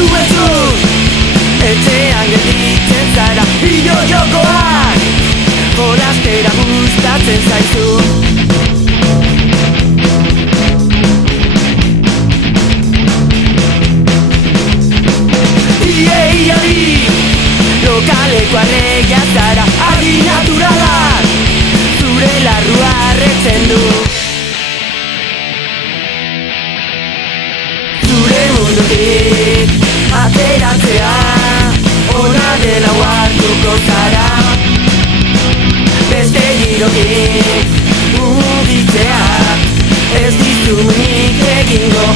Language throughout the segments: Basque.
zu entzun. Etxean gelditzen zara bideo-jokoak, jolastera gustatzen zaizu. Lokaleko arregia zara, argi naturalak zure larrua arretzen du. Zure mundutik ateratzea ona dela hartuko zara. Beste girokin mugitzea ez dizu nik egingo.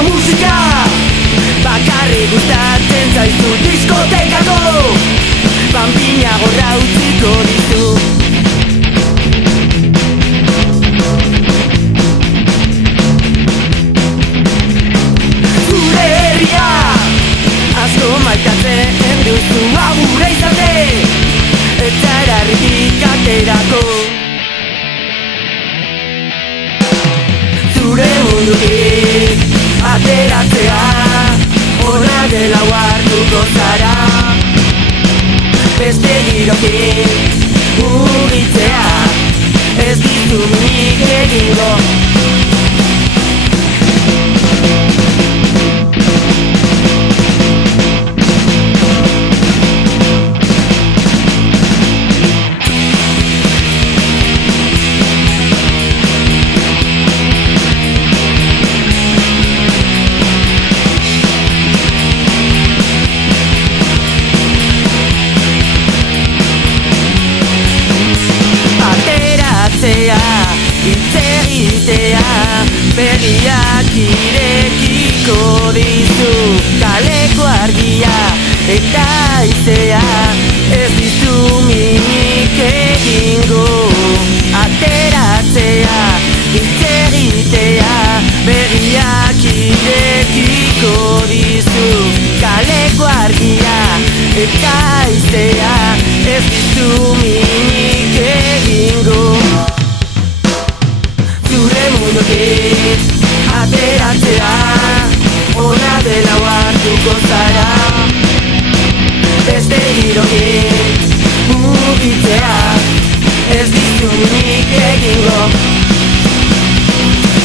Musika bakarri gustatzen zaizu, diskotekako banpina gorra utziko dizu. Zure herria asko maitatzen duzu, agurra izate ez zara herritik aterako. Zure mundutik ateratzea ona dela hartuko zara. Beste girokin mugitzea ez dizu nik egingo. Berriak irekiko dizu, kaleko argia eta haizea ez dizu minik egingo. Ateratzea, hitz egitea, berriak irekiko dizu, kaleko argia eta haizea ez dizu minik egingo. Zure mundutik ateratzea ona dela hartuko zara. Beste girokin mugitzea ez dizu nik egingo.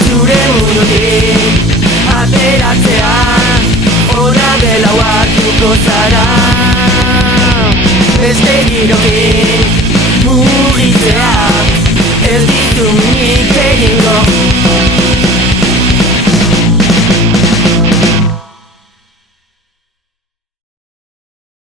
Zure mundutik ateratzea ona dela hartuko zara. Beste girokin mugitzea